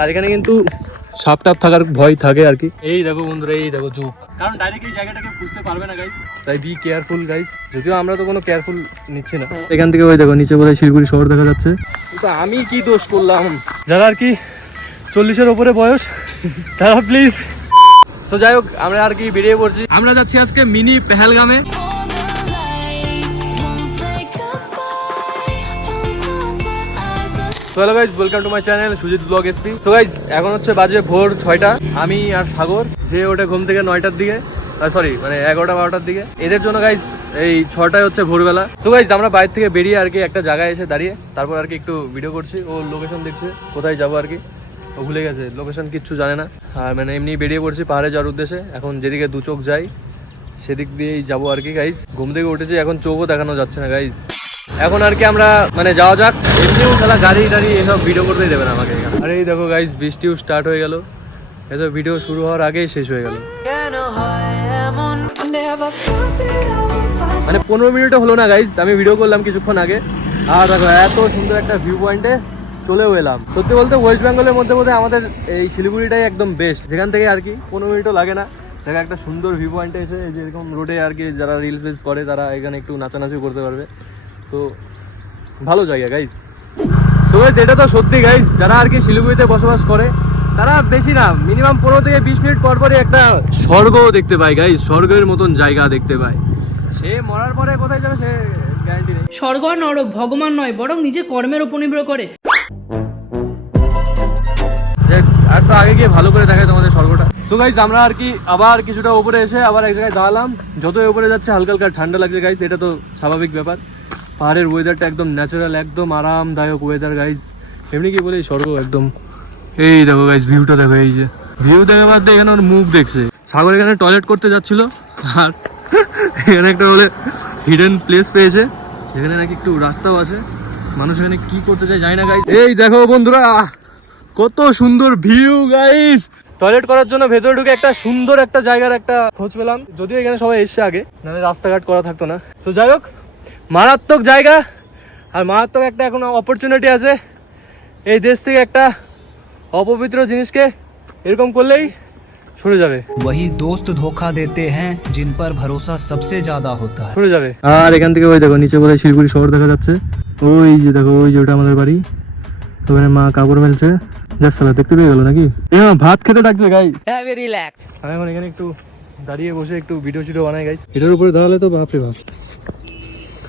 আর এখানে কিন্তু সাপ টাপ থাকার ভয় থাকে আর কি। এই দেখো বন্ধুরা, এই দেখো ঝোঁক, কারণ ডাইরেক্ট এই জায়গাটাকে বুঝতে পারবে না গাইস, তাই বি কেয়ারফুল গাইস। যদিও আমরা তো কোনো কেয়ারফুল নিচ্ছি না। এখান থেকে ওই দেখো নিচে বোধহয় শিলিগুড়ি শহর দেখা যাচ্ছে। কিন্তু আমি কি দোষ করলাম? যারা আর কি 40-এর উপরে বয়স তারা প্লিজ। তো যাই হোক, আমরা আর কি বেরিয়ে পড়ছি। আমরা যাচ্ছি আজকে মিনি পেহেলগামে। তো hello guys, welcome to my channel Sujit blog SP. তো গাইজ এখন হচ্ছে বাজে ভোর 6টা। আমি আর সাগর যে ওটা ঘুম থেকে 9টার দিকে, সরি মানে 11টা-12টার দিকে। এদের জন্য গাইজ এই 6টায় হচ্ছে ভোরবেলা। তো গাইজ আমরা বাইরে থেকে বেরিয়ে আর কি একটা জায়গায় এসে দাঁড়িয়ে তারপর আর কি একটু ভিডিও করছি। ও লোকেশন দেখছে কোথায় যাবো আর কি, ও ভুলে গেছে লোকেশন, কিচ্ছু জানে না। আর মানে এমনি বেরিয়ে পড়ছি পাহাড়ে যাওয়ার উদ্দেশ্যে। এখন যেদিকে দু চোখ যাই সেদিক দিয়েই যাবো আর কি গাইজ। ঘুম থেকে উঠেছি, এখন চোখও দেখানো যাচ্ছে না গাইজ। এখন আর কি আমরা মানে যাওয়া যাক। এমনিও খেলা গাড়ি টাড়ি এসব ভিডিও করতেই দেবে না আমাকে। আর এই দেখো গাইজ, বৃষ্টিও স্টার্ট হয়ে গেল। এই তো ভিডিও শুরু হওয়ার আগেই শেষ হয়ে গেল। মানে 15 মিনিটও হলো না গাইজ, আমি ভিডিও করলাম কিছুক্ষণ আগে। আর দেখো এত সুন্দর একটা ভিউ পয়েন্টে চলেও এলাম। সত্যি বলতে ওয়েস্ট বেঙ্গলের মধ্যে বোধহয় আমাদের এই শিলিগুড়িটাই একদম বেস্ট, যেখান থেকে আর কি 15 মিনিটও লাগে না। দেখা একটা সুন্দর ভিউ পয়েন্টে এসে এই যে এরকম রোডে আর কি যারা রিলস ফিলস করে তারা এখানে একটু নাচানাচি করতে পারবে। তো ভালো জায়গা গাইজ। তো গাইজ এটা তো সত্যি গাইজ, যারা আর কি শিলিগুড়িতে বসবাস করে তারা বেশি না মিনিমাম 15 থেকে 20 মিনিট পর পরই একটা স্বর্গ দেখতে পায় গাইজ। স্বর্গের মতন জায়গা দেখতে পায়। সে মরার পরে কোথায় যাবে সে গ্যারান্টি নেই। স্বর্গ আর নরক ভগবান নয়, বরং নিজের কর্মের উপর নির্ভর করে। আর তো আগে গিয়ে ভালো করে দেখায় তোমাদের স্বর্গটা। তো গাইজ আমরা আর কি আবার কিছুটা উপরে এসে আবার এক জায়গায় দাঁড়ালাম। যতই উপরে যাচ্ছে হালকা হালকা ঠান্ডা লাগছে গাইজ, এটা তো স্বাভাবিক ব্যাপার। পাহাড়ের ওয়েদারটা একদম ন্যাচারাল, একদম আরামদায়ক ওয়েদার গাইজ। এমনি কি বলি স্বর্গ একদম। এই দেখো গাইজ ভিউটা দেখো, এই যে ভিউ দেখা বাদ দিয়ে এখানে ওর মুখ দেখছে। সাগর এখানে টয়লেট করতে যাচ্ছিল আর এখানে একটা বলে হিডেন প্লেস পেয়েছে যেখানে নাকি একটু রাস্তাও আছে। মানুষ এখানে কি করতে চায় জানি না গাইজ। এই দেখো বন্ধুরা কত সুন্দর ভিউ গাইজ। টয়লেট করার জন্য ভেতরে ঢুকে একটা সুন্দর একটা জায়গার একটা খোঁজ পেলাম। যদিও এখানে সবাই এসছে আগে, নাহলে রাস্তাঘাট করা থাকতো না। তো যাই হোক, মারাত্মক জায়গা আর মারাত্মক একটা এখন অপরচুনিটি আছে। এই দেশ থেকে একটা অপবিত্র জিনিসকে এরকম করলেই সরে যাবে। वही दोस्त धोखा देते हैं जिन पर भरोसा सबसे ज्यादा होता है। সরে যাবে। আর এখান থেকে ওই দেখো নিচে বোধহয় শিলিগুড়ি শহর দেখা যাচ্ছে। ওই যে দেখো, ওই যে ওটা আমাদের বাড়ি। ওখানে মা কাপড় মেলছে। যাচ্ছালা দেখতে পেয়ে গেল নাকি? ভাত খেতে ডাকছে গাই। আমি এখন এখানে একটু দাঁড়িয়ে বসে একটু ভিডিও চিডিও বানাই গাইস। এটার উপরে দাঁড়ালে তো বাপরে বাপ।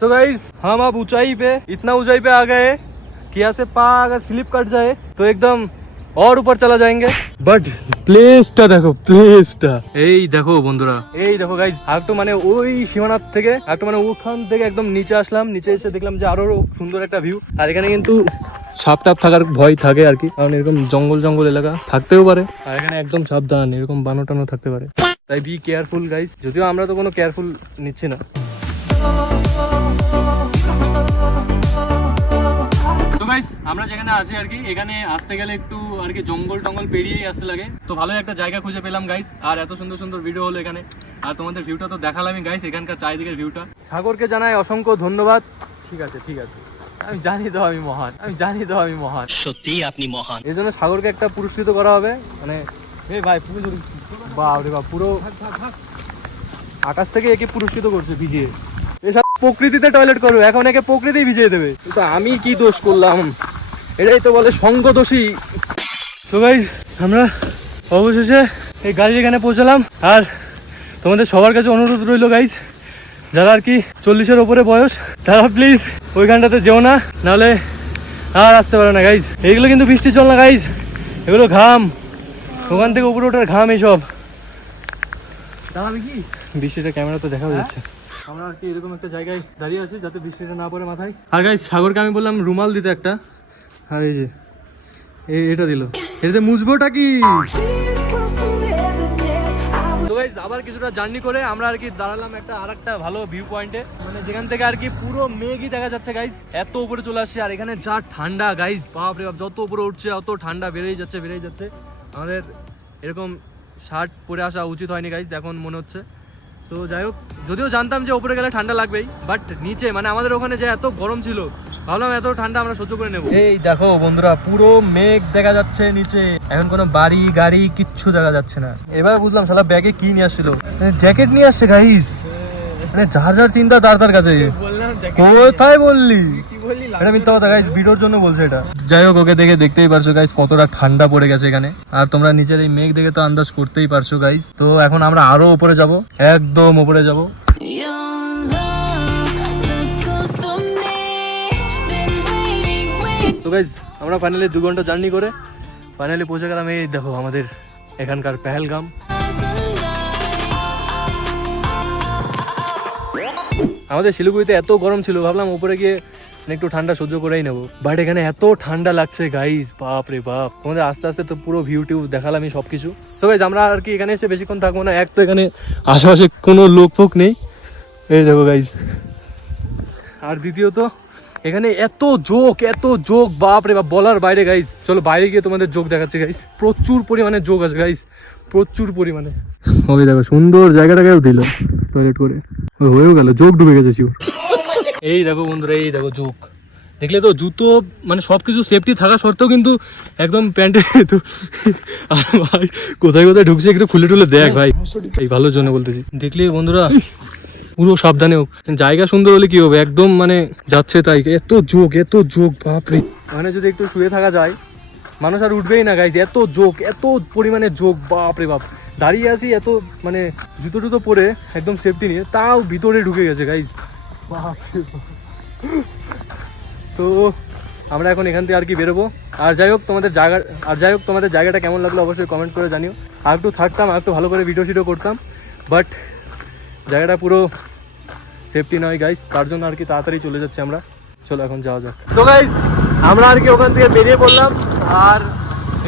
तो गाइस हम अब ऊंचाई पे, इतना ऊंचाई पे आ गए कि यहाँ से पा अगर स्लिप कट जाए तो एकदम और ऊपर चला जाएंगे। बट প্লেসটা দেখো, প্লেসটা এই দেখো বন্ধুরা, এই দেখো গাইস। আর একটু মানে ওই সীমানার থেকে একটু মানে ওখান থেকে একদম নিচে আসলাম। নিচে এসে দেখলাম যে আরো সুন্দর একটা ভিউ। আর এখানে কিন্তু সাপ টাপ থাকার ভয় থাকে আর কি, কারণ এরকম জঙ্গল জঙ্গল এলাকা থাকতেও পারে। আর এখানে একদম সাবধান, এরকম বানো টানো থাকতে পারে, তাই বি কেয়ারফুল গাইস। যদিও আমরা তো কোনো কেয়ারফুল নিচ্ছি না। তো গাইস আমরা যেখানে আছি আর কি, এখানে আসতে গেলে একটু আর কি জঙ্গল টঙ্গল পেরিয়েই আসতে লাগে। তো ভালো একটা জায়গা খুঁজে পেলাম গাইস। আর এত সুন্দর সুন্দর ভিডিও হলো এখানে। আর তোমাদের ভিউটা তো দেখালামই গাইস, এখানকার চারিদিকের ভিউটা। সাগরকে জানাই অসংখ্য ধন্যবাদ। ঠিক আছে ঠিক আছে, আমি জানি তো আমি মহান, আমি জানি তো আমি মহান, সত্যি আপনি মহান। এই জন্য সাগরকে একটা পুরস্কৃত করা হবে। মানে এই ভাই পুরো বাপরে বাপ, পুরো আকাশ থেকে একে পুরস্কৃত করছে ভিজিয়ে। এসব প্রকৃতিতে টয়লেট করবে, এখন একে প্রকৃতি ভিজিয়ে দেবে। তো আমি কি দোষ করলাম? এটাই তো বলে সঙ্গ দোষী। তো গাইস আমরা অবশেষে এই গাড়ি এখানে পৌঁছালাম। আর তোমাদের সবার কাছে অনুরোধ রইল গাইস, যারা আর কি 40-এর উপরে বয়স তারা প্লিজ ওইখানটাতে যেও না, নাহলে আর আসতে পারে না গাইজ। এইগুলো কিন্তু বৃষ্টির জল না গাইজ, এগুলো ঘাম, ওখান থেকে উপরে ওঠার ঘাম। এইসব দাঁড়াবে কি বৃষ্টিটা ক্যামেরা তো দেখাও যাচ্ছে। আমরা আর কি এরকম একটা জায়গায় দাঁড়িয়ে আছি যাতে বৃষ্টিটা না পড়ে মাথায়। আর গাইজ সাগরকে আমি বললাম রুমাল দিতে একটা, আর এই যে এটা দিল, এটাতে মুছবোটা কি। তো গাইজ আবার কিছুটা জার্নি করে আমরা আর কি দাঁড়ালাম একটা আর একটা ভালো ভিউ পয়েন্টে, মানে যেখান থেকে আর কি পুরো মেঘই দেখা যাচ্ছে গাইজ। এত উপরে চলে আসছে আর এখানে যা ঠান্ডা গাইজ, বাপরে বাপ, যত উপরে উঠছে অত ঠান্ডা বেড়েই যাচ্ছে বেড়েই যাচ্ছে। আমাদের এরকম শার্ট পরে আসা উচিত হয়নি গাইজ, এখন মনে হচ্ছে। তো তো যাই হোক, যদিও জানতাম যে উপরে গেলে ঠান্ডা লাগবেই, বাট নিচে মানে আমাদের ওখানে যে এত গরম ছিল, ভাবলাম এত ঠান্ডা আমরা সহ্য করে নেবো। এই দেখো বন্ধুরা, পুরো মেঘ দেখা যাচ্ছে নিচে, এখন কোনো বাড়ি গাড়ি কিচ্ছু দেখা যাচ্ছে না। এবার বুঝলাম শালা ব্যাগে কি নিয়ে আসছিল, জ্যাকেট নিয়ে আসছে গাইস, মানে যার যার চিন্তা তার তার কাছে। কোথায় বললি? এটা মিথ্যা কথা গাইস, ভিডিওর জন্য বলছে এটা। যাই হোক, ওকে দেখে দেখতেই পারছো গাইস কতটা ঠান্ডা পড়ে গেছে এখানে, আর তোমরা নিচের এই মেঘ দেখে তো আন্দাজ করতেই পারছো গাইস। তো এখন আমরা আরো উপরে যাব, একদম উপরে যাব। তো গাইস আমরা ফাইনালি 2 ঘন্টা জার্নি করে ফাইনালি পৌঁছে গেলাম। এই দেখো আমাদের এখানকার পেহেলগাম। আমাদের শিলিগুড়িতে এত গরম ছিল, ভাবলাম উপরে গিয়ে একটু ঠান্ডা সহ্য করেই নেবো, বাট এখানে এত ঠান্ডা লাগছে গাইস, বাপ রে বাপ। তোমাদের আস্তে আস্তে তো পুরো ভিউ টিউ দেখালামই সবকিছু। তো গাইস আমরা আর কি এখানে এসে বেশিক্ষণ থাকবো না, এক তো এখানে আশেপাশে কোনো লোক ফোক নেই, এই দেখো গাইস, আর দ্বিতীয়ত এখানে এত জোক বাপ রে বাপ, বলার বাইরে গাইস। চলো বাইরে গিয়ে তোমাদের জোক দেখাচ্ছি গাইস, প্রচুর পরিমাণে জোক আছে গাইস, প্রচুর পরিমাণে। ওই দেখো সুন্দর জায়গাটাকেও দিল টয়লেট করে, হয়েও গেল, জোক ডুবে গেছে শিওর। এই দেখো বন্ধুরা, এই দেখো জোক, দেখলে তো জুতো মানে সবকিছু সেফটি থাকা সত্ত্বেও কিন্তু একদম প্যান্টে তো ভাই কোথায় কোথায় ঢুকছে, একটু খুলে টুলে দেখ ভাই, এই ভালোর জন্য বলতেছি। দেখলে বন্ধুরা পুরো সাবধানে হোক, জায়গা সুন্দর হলে কি হবে, একদম মানে যাচ্ছে তাই, এত জোক বাপরে। মানে যদি একটু শুয়ে থাকা যায় মানুষ আর উঠবেই না গাইজ, এত পরিমাণে জোক বাপরে বাপ। দাঁড়িয়ে আছি এত মানে জুতো টুতো পরে একদম সেফটি নিয়ে, তাও ভিতরে ঢুকে গেছে গাইজ, বাপরে বাপ। তো আমরা এখন এখান থেকে আর কি বেরোবো। আর যাই হোক তোমাদের জায়গাটা কেমন লাগলো অবশ্যই কমেন্ট করে জানিও। আর একটু থাকতাম, আর একটু ভালো করে ভিডিও করতাম, বাট জায়গাটা পুরো সেফটি নয় গাইস, তার জন্য আর কি তাড়াতাড়ি চলে যাচ্ছে আমরা। চলো এখন যাওয়া যাক। তো গাইস আমরা আর কি ওখান থেকে বেরিয়ে পড়লাম, আর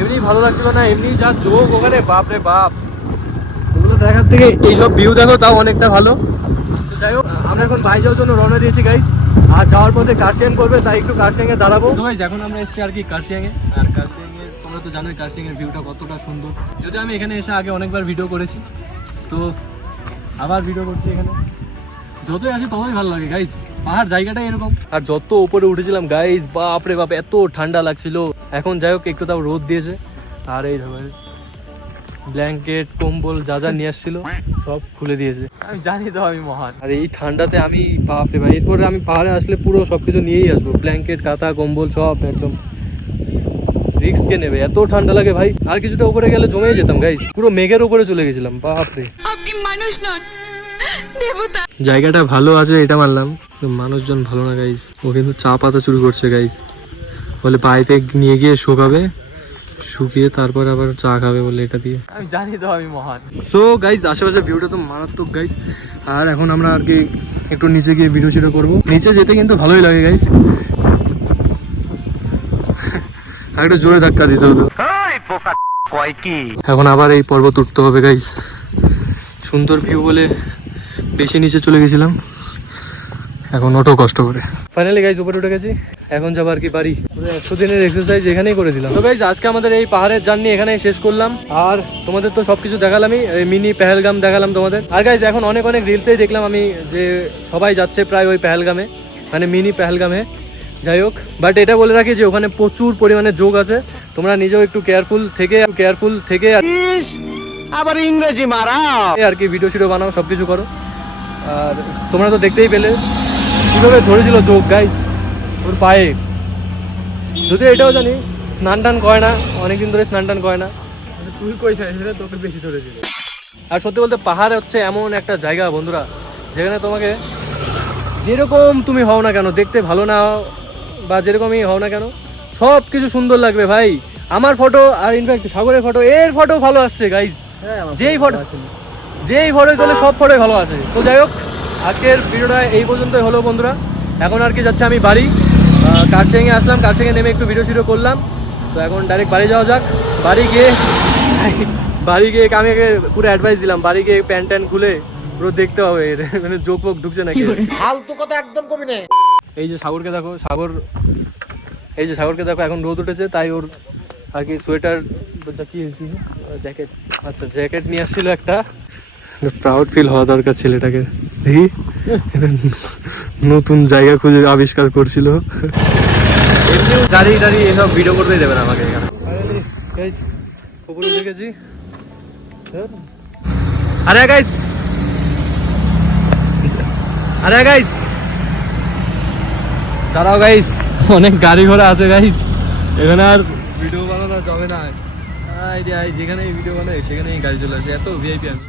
এমনি ভালো লাগছিল না, এমনি যা জোক ওখানে, বাপ রে বাপ, ওগুলো দেখার থেকে এইসব ভিউ দেখো তাও অনেকটা ভালো। তো যাই হোক আমরা এখন বাই যাওয়ার জন্য রওনা দিয়েছি গাইস, আর যাওয়ার পথে কার্শিয়াং করবে, তাই একটু কার্শিয়াংয়ে দাঁড়াবো। তো গাইস এখন আমরা এসেছি আর কি কার্শিয়াংয়ে, আর কার্শিয়াংয়ের তোমরা তো জানোই কার্শিয়াংয়ের ভিউটা কতটা সুন্দর। যদি আমি এখানে এসে আগে অনেকবার ভিডিও করেছি, তো আবার ভিডিও করছি এখানে, যতই আসে ততই ভালো লাগে গাইস, পাহাড় জায়গাটাই এরকম। আর যত উপরে উঠেছিলাম গাইস, বাপ রে বাপ এত ঠান্ডা লাগছিল। এখন যাই হোক একটু তাও রোদ দিয়েছে, আর এই দেখো ব্ল্যাঙ্কেট কম্বল যা যা নিয়ে আসছিল সব খুলে দিয়েছে। আমি জানি তো আমি মহান, আর এই ঠান্ডাতে আমি বাপ রে ভাই, এরপরে আমি পাহাড়ে আসলে পুরো সবকিছু নিয়েই আসবো, ব্ল্যাঙ্কেট কাঁথা কম্বল সব, একদম রিস্ক কে নেবে, এত ঠান্ডা লাগে ভাই। আর কিছুটা উপরে গেলে জমেই যেতাম গাইস, পুরো মেঘের উপরে চলে গেছিলাম, বাপ রে। আপনি মানুষ নন, দেবতা। জায়গাটা ভালো আছে এটা মানলাম, মানুষজন ভালো না গাইস। ও কিন্তু চা পাতা চুরি করছে গাইস, বলে বাড়িতে নিয়ে গিয়ে শুকাবে, শুকিয়ে তারপর আবার চা খাবে বলে এটা দিয়ে। আমি জানি তো আমি মহান। সো গাইস আশেপাশে ভিউটা তো মারাত্মক গাইস, আর এখন আমরা আর কি একটু নিচে গিয়ে ভিডিও করবো। নিচে যেতে কিন্তু ভালোই লাগে গাইস, আর একটু জোরে ধাক্কা দিতে হতো। এখন আবার এই পর্বত উঠতে হবে গাইস, সুন্দর ভিউ বলে বেশি নিচে চলে গেছিলাম, এখন ওঠো কষ্ট করে। ফাইনালি গাইস উপরে উঠে গেছি, এখন যাবো আর কি বাড়ি। 100 দিনের এক্সারসাইজ এখানেই করে দিলাম। তো গাইস আজকে আমাদের এই পাহাড়ের জার্নি এখানেই শেষ করলাম, আর তোমাদের তো সবকিছু দেখালামই, মিনি পেহেলগাম দেখালাম তোমাদের। আর গাইস এখন অনেক রিলসেই দেখলাম আমি যে সবাই যাচ্ছে প্রায় ওই পেহেলগামে, মানে মিনি পেহেলগামে। যাই হোক, বাট এটা বলে রাখি যে ওখানে প্রচুর পরিমাণে যোগ আছে, তোমরা নিজেও একটু কেয়ারফুল থেকে আবার ইংরেজি মারা আর কি ভিডিও বানাও, সবকিছু করো। আর তোমরা তো দেখতেই পেলে কিভাবে ধরেছিল যোগ গাইস ওর পায়ে। যদিও এটাও জানি স্নান টান করে না, অনেকদিন ধরে স্নান টান করে না, তুই কইস তোকে বেশি ধরেছিল। আর সত্যি বলতে পাহাড় হচ্ছে এমন একটা জায়গা বন্ধুরা, যেখানে তোমাকে যেরকম তুমি হও না কেন, দেখতে ভালো না বা যেরকমই হও না কেন, সব কিছু সুন্দর লাগবে ভাই। আমার ফটো আর ইনফ্যাক্ট সাগরের ফটো, এর ফটো ভালো আসছে গাইজ, যেই ফটো তোলে সব ফটোই ভালো আছে। তো যাই হোক আজকের ভিডিওটা এই পর্যন্তই হলো বন্ধুরা। এখন আর কি যাচ্ছে আমি বাড়ি, কার্শিয়াংয়ে আসলাম, কার্শিয়াংয়ে নেমে একটু ভিডিও করলাম। তো এখন ডাইরেক্ট বাড়ি যাওয়া যাক। বাড়ি গিয়ে আমি পুরো অ্যাডভাইস দিলাম, বাড়ি গিয়ে প্যান্ট ট্যান্ট খুলে পুরো দেখতে হবে মানে যোগ ফোক ঢুকছে নাকি। ফালতু কথা একদম কবি না। এই যে সাগরকে দেখো এখন রোদ উঠেছে, তাই ওর আর কি সোয়েটার কি জ্যাকেট, আচ্ছা জ্যাকেট নিয়ে আসছিল একটা, প্রাউড ফিল হওয়া দরকার ছেলেটাকে। দেখি এটা নতুন জায়গা খুঁজে আবিষ্কার করছিল। এমনিও গাড়ি টাড়ি এসব ভিডিও করতেই দেবে না আমাকে এখানে। উপরে উঠে গেছি। আরে গাইস, আরে গাইস দাঁড়াও গাইস, অনেক গাড়ি ঘোড়া আছে গাইস, এখানে আর ভিডিও বানানো যাবে না। যেখানে ভিডিও বানাই সেখানেই গাড়ি চলে আসে, এত ভিআইপি আমি।